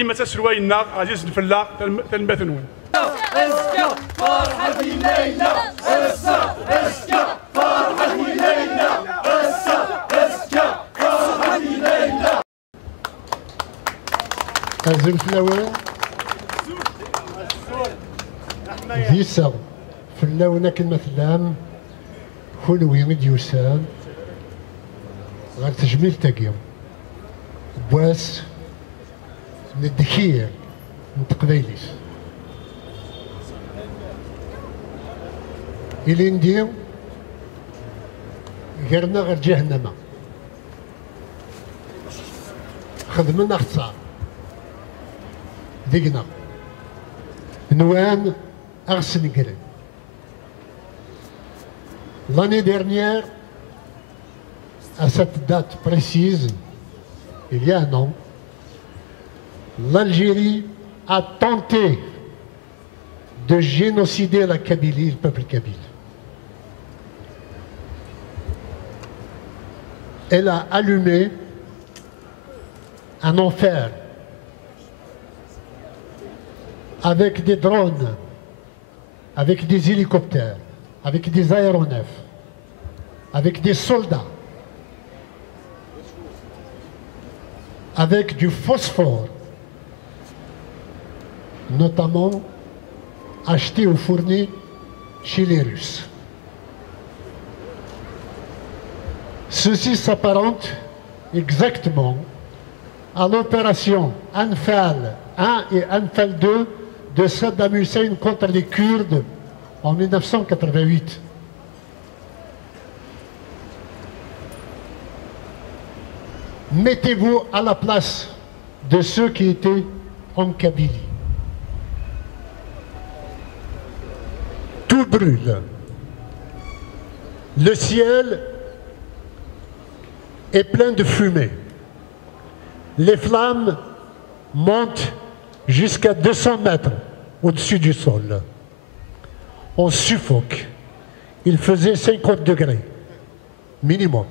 إما تسلوي النار عزيز الفلاح تنبثنون. اسكا فرحة الليلة اسكا فرحة الليلة اسكا فرحة الليلة. أزم فلاوة ديسا فلاونا كلمة اللام خلوي مديوسان غير تجميل تاقيم بواس من الدكير من تقبيليس إلي نديو غيرنا غير جهنم خدمنا اختصار ديقنا نوان أغسل قرن. L'année dernière, à cette date précise, il y a un an, l'Algérie a tenté de génocider la Kabylie, le peuple kabyle. Elle a allumé un enfer avec des drones, avec des hélicoptères, avec des aéronefs, avec des soldats, avec du phosphore, notamment achetés ou fournis chez les Russes. Ceci s'apparente exactement à l'opération Anfal 1 et Anfal 2 de Saddam Hussein contre les Kurdes en 1988. Mettez-vous à la place de ceux qui étaient en Kabylie. Tout brûle. Le ciel est plein de fumée. Les flammes montent jusqu'à 200 mètres au-dessus du sol. On suffoque. Il faisait 50 degrés, minimum.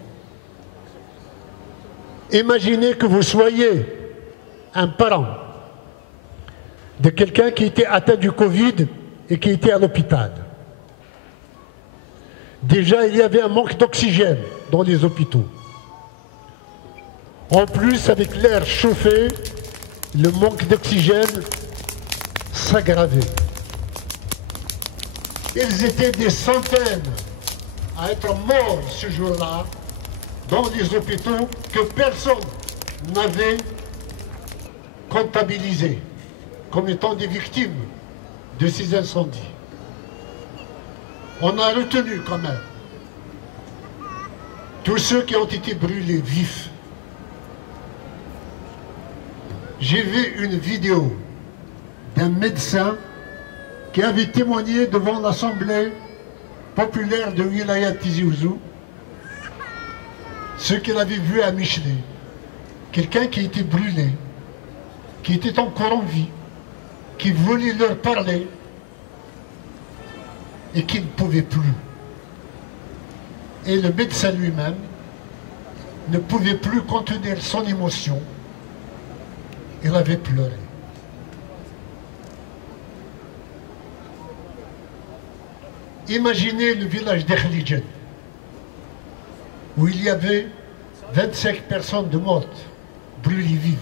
Imaginez que vous soyez un parent de quelqu'un qui était atteint du Covid et qui était à l'hôpital. Déjà, il y avait un manque d'oxygène dans les hôpitaux. En plus, avec l'air chauffé, le manque d'oxygène s'aggravait. Ils étaient des centaines à être morts ce jour-là dans les hôpitaux que personne n'avait comptabilisés comme étant des victimes de ces incendies. On a retenu quand même tous ceux qui ont été brûlés vifs. J'ai vu une vidéo d'un médecin qui avait témoigné devant l'Assemblée populaire de Wilaya Tizi Ouzou ce qu'il avait vu à Michelet. Quelqu'un qui était brûlé, qui était encore en vie, qui voulait leur parler et qui ne pouvait plus. Et le médecin lui-même ne pouvait plus contenir son émotion. Il avait pleuré. Imaginez le village d'Ekhlijen, où il y avait 25 personnes de mortes, brûlées vives.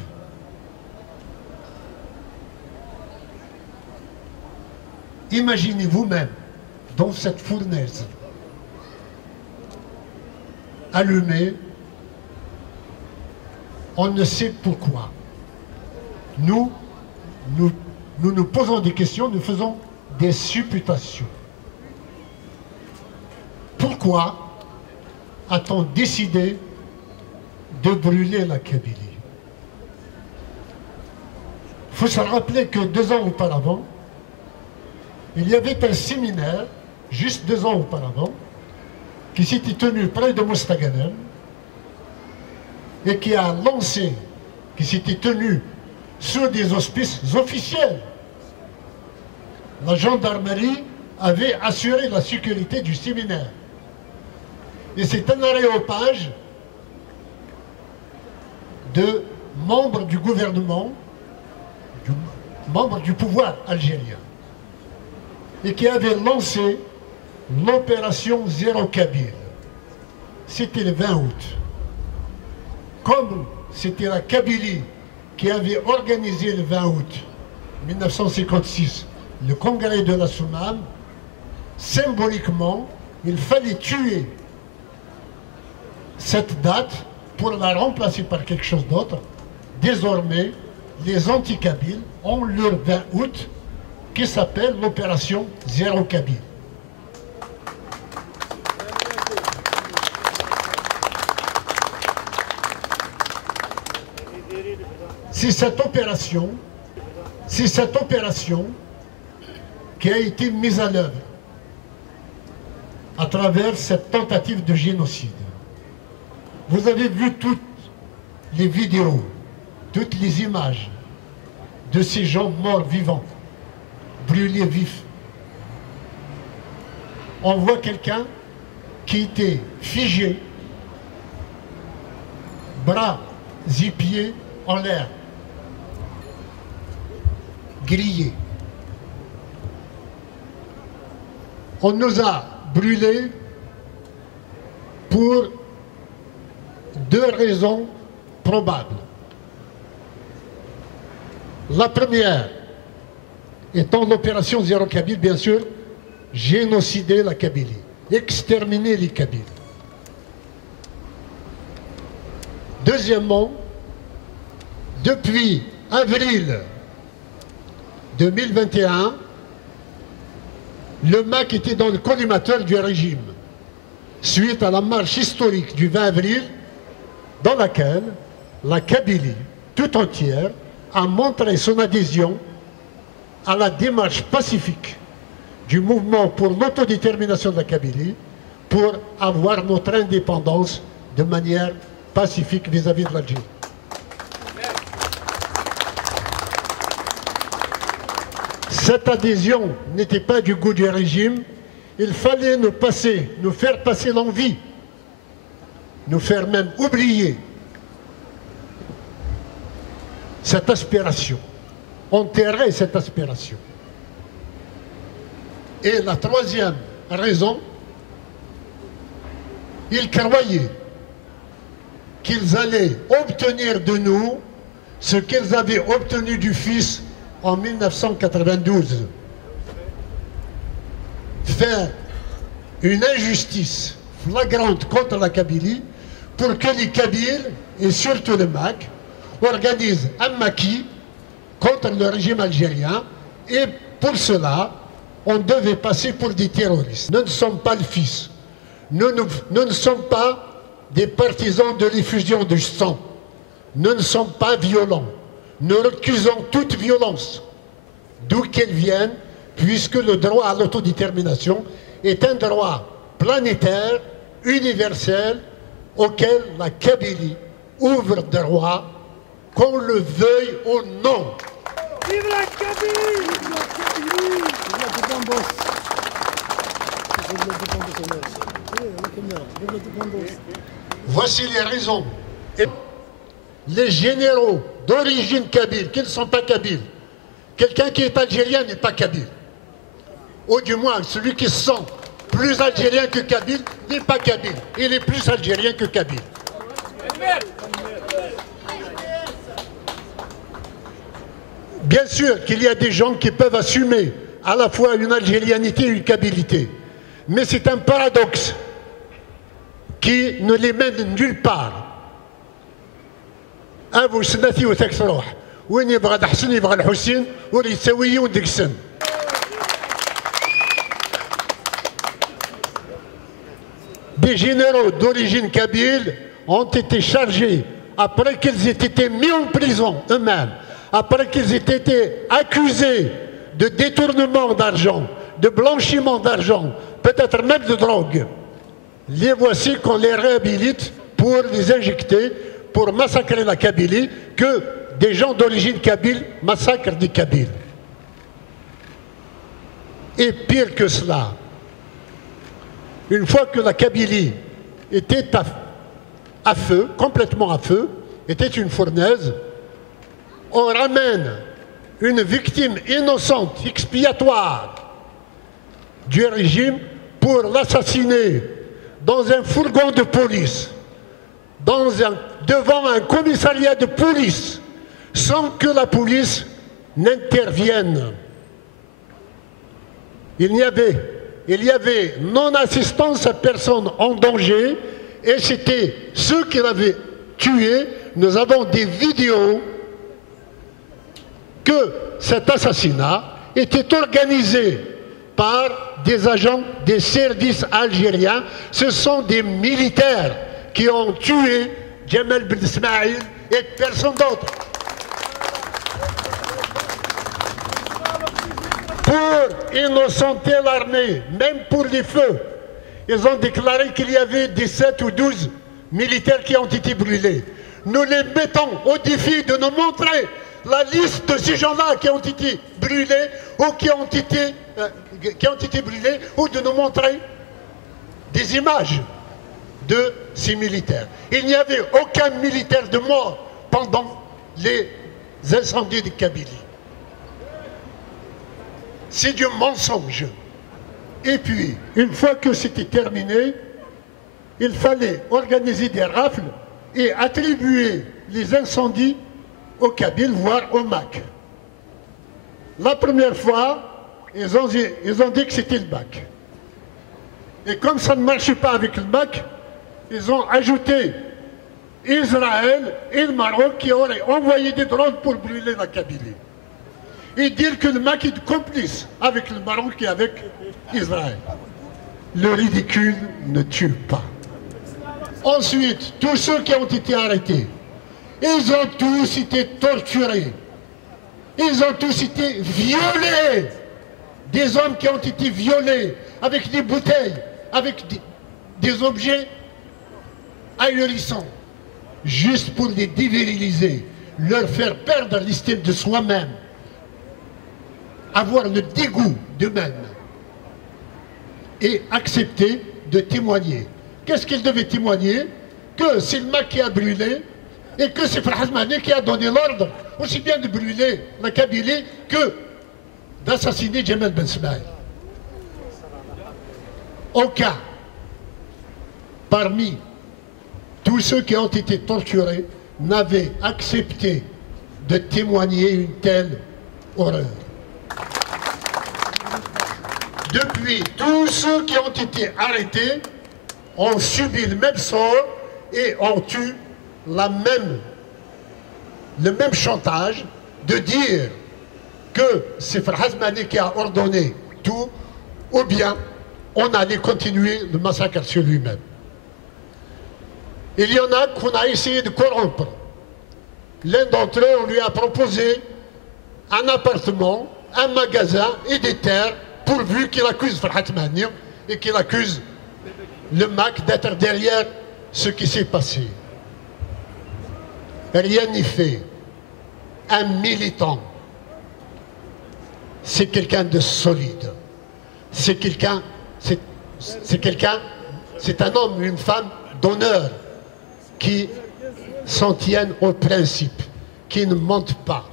Imaginez vous-même, dans cette fournaise, allumée, on ne sait pourquoi. Nous nous posons des questions, nous faisons des supputations. Pourquoi a-t-on décidé de brûler la Kabylie? Il faut se rappeler que 2 ans auparavant, il y avait un séminaire, juste 2 ans auparavant, qui s'était tenu près de Mostaganem et qui a lancé, qui s'était tenu sous des auspices officiels. La gendarmerie avait assuré la sécurité du séminaire. Et c'est un aréopage de membres du gouvernement, membres du pouvoir algérien, et qui avait lancé l'opération Zéro Kabyle. C'était le 20 août. Comme c'était la Kabylie qui avait organisé le 20 août 1956 le congrès de la Soumam, symboliquement, il fallait tuer cette date pour la remplacer par quelque chose d'autre. Désormais, les anti-Kabyles ont leur 20 août qui s'appelle l'opération Zéro Kabyle. C'est cette opération qui a été mise à l'œuvre à travers cette tentative de génocide. Vous avez vu toutes les vidéos, toutes les images de ces gens morts vivants, brûlés vifs. On voit quelqu'un qui était figé, bras et pieds en l'air, grillé. On nous a brûlés pour 2 raisons probables. La première, étant l'opération Zéro Kabyle, bien sûr, génocider la Kabylie, exterminer les Kabyles. Deuxièmement, depuis avril 2021, le MAC était dans le collimateur du régime, suite à la marche historique du 20 avril, dans laquelle la Kabylie tout entière a montré son adhésion à la démarche pacifique du mouvement pour l'autodétermination de la Kabylie pour avoir notre indépendance de manière pacifique vis-à-vis de l'Algérie. Cette adhésion n'était pas du goût du régime. Il fallait nous faire passer l'envie, nous faire même oublier cette aspiration, enterrer cette aspiration. Et la troisième raison, ils croyaient qu'ils allaient obtenir de nous ce qu'ils avaient obtenu du fils en 1992. Faire une injustice flagrante contre la Kabylie pour que les Kabyles, et surtout le MAC, organisent un maquis contre le régime algérien, et pour cela, on devait passer pour des terroristes. Nous ne sommes pas le fils. Nous ne sommes pas des partisans de l'effusion de sang. Nous ne sommes pas violents. Nous recusons toute violence, d'où qu'elle vienne, puisque le droit à l'autodétermination est un droit planétaire, universel, auquel la Kabylie ouvre droit, qu'on le veuille ou non. Vive la Kabylie! Vive la Kabylie! Voici les raisons. Et les généraux d'origine kabyle, qui ne sont pas kabyles, quelqu'un qui est algérien n'est pas kabyle. Ou du moins, celui qui se sent plus algérien que kabyle n'est pas kabyle. Il est plus algérien que kabyle. Bien sûr qu'il y a des gens qui peuvent assumer à la fois une algérianité et une kabilité. Mais c'est un paradoxe qui ne les mène nulle part. أبو سنتي وثاك روح وين يبغى الحسن يبغى الحسين واللي يسويه وديك السن. Des généraux d'origine kabyle ont été chargés, après qu'ils aient été mis en prison eux-mêmes, après qu'ils aient été accusés de détournement d'argent, de blanchiment d'argent, peut-être même de drogue. Les voici qu'on les réhabilite pour les injecter, pour massacrer la Kabylie, que des gens d'origine kabyle massacrent des Kabyles. Et pire que cela, une fois que la Kabylie était à feu, complètement à feu, était une fournaise, on ramène une victime innocente, expiatoire du régime pour l'assassiner dans un fourgon de police, devant un commissariat de police, sans que la police n'intervienne. Il y avait non-assistance à personne en danger, et c'était ceux qui l'avaient tué. Nous avons des vidéos que cet assassinat était organisé par des agents des services algériens. Ce sont des militaires qui ont tué Djemal Ben Ismaïl et personne d'autre. Pour innocenter l'armée, même pour les feux, ils ont déclaré qu'il y avait 17 ou 12 militaires qui ont été brûlés. Nous les mettons au défi de nous montrer la liste de ces gens-là qui ont été brûlés ou qui ont été brûlés, ou de nous montrer des images de ces militaires. Il n'y avait aucun militaire de mort pendant les incendies de Kabylie. C'est du mensonge. Et puis, une fois que c'était terminé, il fallait organiser des rafles et attribuer les incendies au Kabyles, voire au MAC. La première fois, ils ont dit que c'était le bac. Et comme ça ne marchait pas avec le bac, ils ont ajouté Israël et le Maroc qui auraient envoyé des drones pour brûler la Kabylie. Et dire que le Mac est complice avec le Maroc et avec Israël. Le ridicule ne tue pas. Ensuite, tous ceux qui ont été arrêtés, ils ont tous été torturés. Ils ont tous été violés. Des hommes qui ont été violés avec des bouteilles, avec des objets ahurissants, juste pour les déviriliser, leur faire perdre l'estime de soi-même, avoir le dégoût d'eux-mêmes et accepter de témoigner. Qu'est-ce qu'ils devaient témoigner? Que c'est le Mac qui a brûlé et que c'est Farhad Mahdi qui a donné l'ordre aussi bien de brûler la Kabylie que d'assassiner Jamal Ben Smaïl. Aucun, parmi tous ceux qui ont été torturés, n'avait accepté de témoigner une telle horreur. Depuis, tous ceux qui ont été arrêtés ont subi le même sort et ont eu le même chantage de dire que c'est Farhad Mahdi qui a ordonné tout, ou bien on allait continuer le massacre sur lui-même. Il y en a qu'on a essayé de corrompre. L'un d'entre eux, on lui a proposé un appartement, un magasin et des terres, pourvu qu'il accuse Farhad Mahdi et qu'il accuse le Mac d'être derrière ce qui s'est passé. Rien n'y fait. Un militant, c'est quelqu'un de solide. C'est un homme ou une femme d'honneur qui s'en tiennent aux principes, qui ne mentent pas,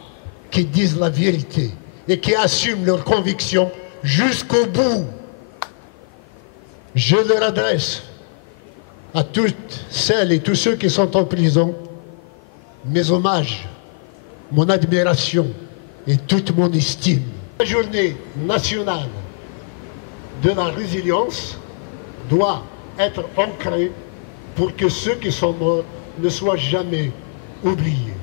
qui disent la vérité et qui assument leurs convictions jusqu'au bout. Je leur adresse à toutes celles et tous ceux qui sont en prison mes hommages, mon admiration et toute mon estime. La journée nationale de la résilience doit être ancrée pour que ceux qui sont morts ne soient jamais oubliés.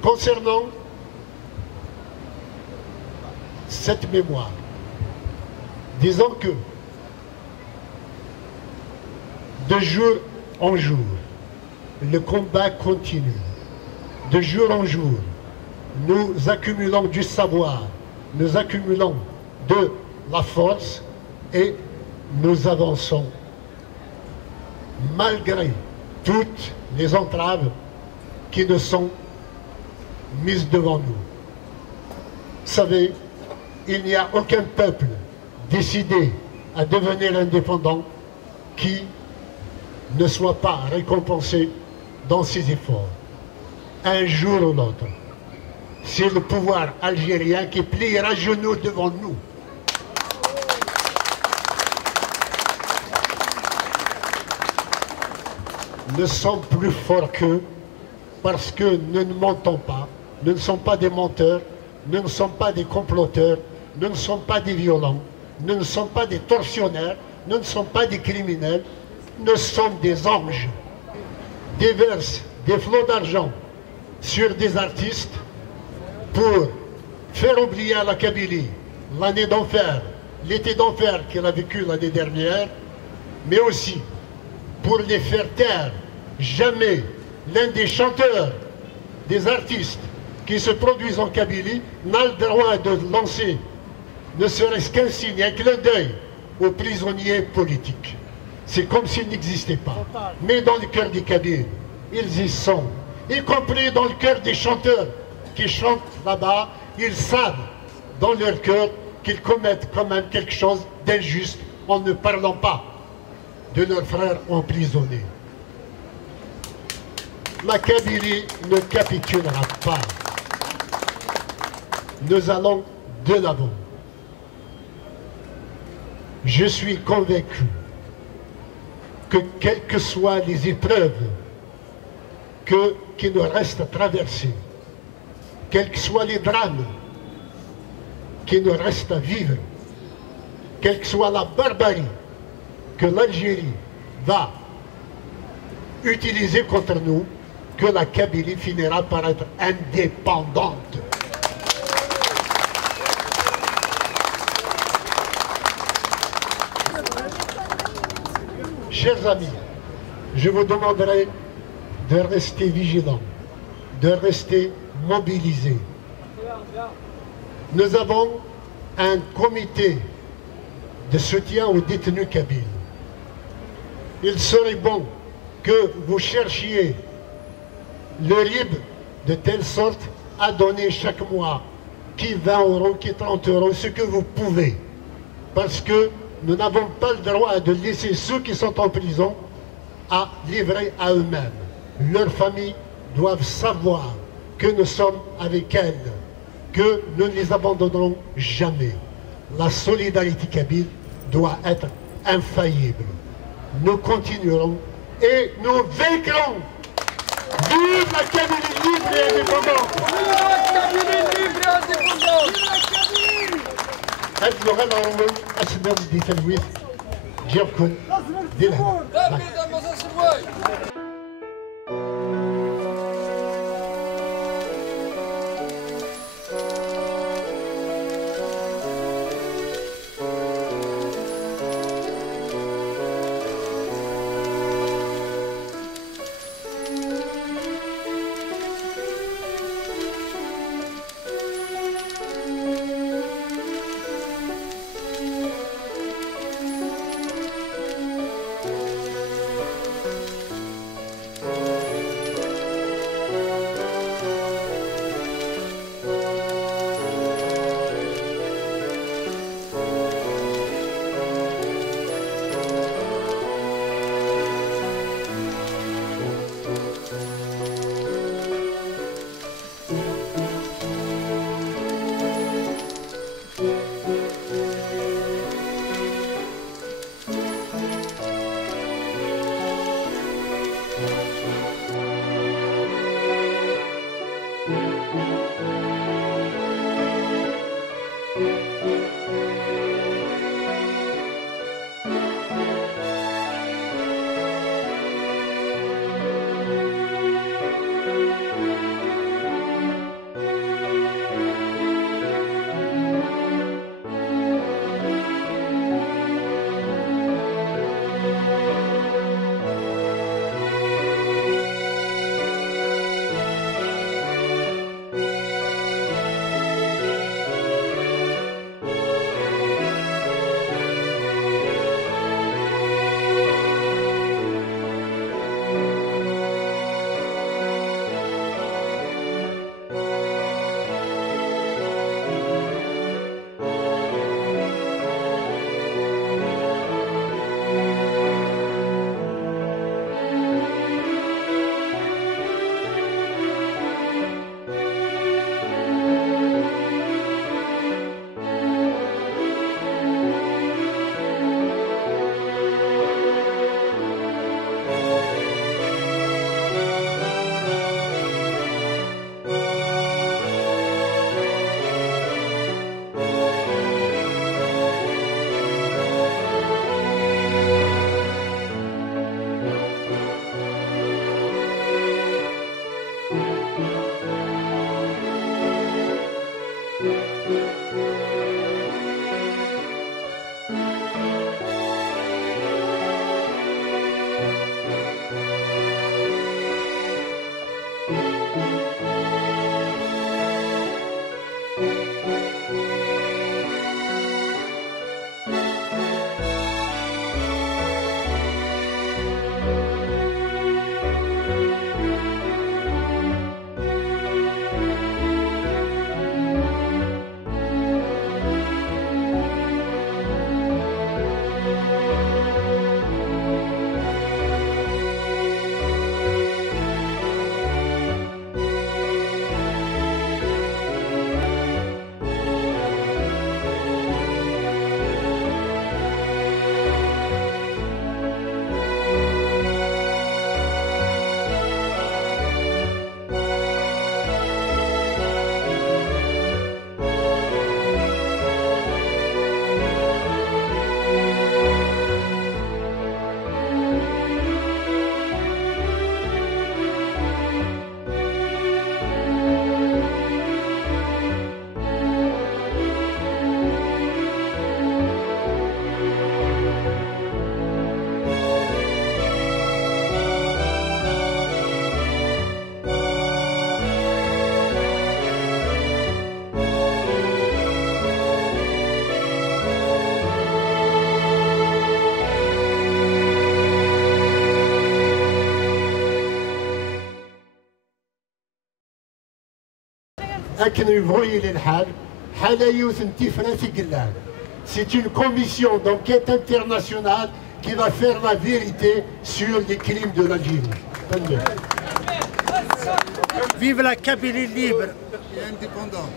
Concernant cette mémoire, disons que de jour en jour, le combat continue. De jour en jour, nous accumulons du savoir, nous accumulons de la force et nous avançons malgré toutes les entraves qui nous sont mises devant nous. Vous savez, il n'y a aucun peuple décidé à devenir indépendant qui ne soit pas récompensé dans ses efforts. Un jour ou l'autre, c'est le pouvoir algérien qui pliera genoux devant nous. Nous sommes plus forts qu'eux parce que nous ne mentons pas, nous ne sommes pas des menteurs, nous ne sommes pas des comploteurs, nous ne sommes pas des violents, nous ne sommes pas des tortionnaires, nous ne sommes pas des criminels, nous sommes des anges. Déversent des flots d'argent sur des artistes pour faire oublier à la Kabylie l'année d'enfer, l'été d'enfer qu'elle a vécu l'année dernière, mais aussi pour les faire taire. Jamais l'un des chanteurs, des artistes qui se produisent en Kabylie n'a le droit de lancer ne serait-ce qu'un signe, un clin d'œil aux prisonniers politiques. C'est comme s'ils n'existaient pas. Mais dans le cœur des Kabyles, ils y sont. Y compris dans le cœur des chanteurs qui chantent là-bas, ils savent dans leur cœur qu'ils commettent quand même quelque chose d'injuste en ne parlant pas de leurs frères emprisonnés. La Kabylie ne capitulera pas. Nous allons de l'avant. Je suis convaincu que quelles que soient les épreuves qui nous restent à traverser, quels que soient les drames qui nous restent à vivre, quelle que soit la barbarie que l'Algérie va utiliser contre nous, que la Kabylie finira par être indépendante. Chers amis, je vous demanderai de rester vigilants, de rester mobilisés. Nous avons un comité de soutien aux détenus kabyles. Il serait bon que vous cherchiez le RIB de telle sorte à donner chaque mois, qui 20 euros, qui 30 euros, ce que vous pouvez. Parce que nous n'avons pas le droit de laisser ceux qui sont en prison à livrer à eux-mêmes. Leurs familles doivent savoir que nous sommes avec elles, que nous ne les abandonnerons jamais. La solidarité kabyle doit être infaillible. Nous continuerons et nous vaincrons. Vive la Kabylie libre et indépendante! Vive la Kabylie libre et indépendante! اللغة العربية أسباب دي تلويث جابكم ديالها. C'est une commission d'enquête internationale qui va faire la vérité sur les crimes de l'Algérie. Vive la Kabylie libre et indépendante.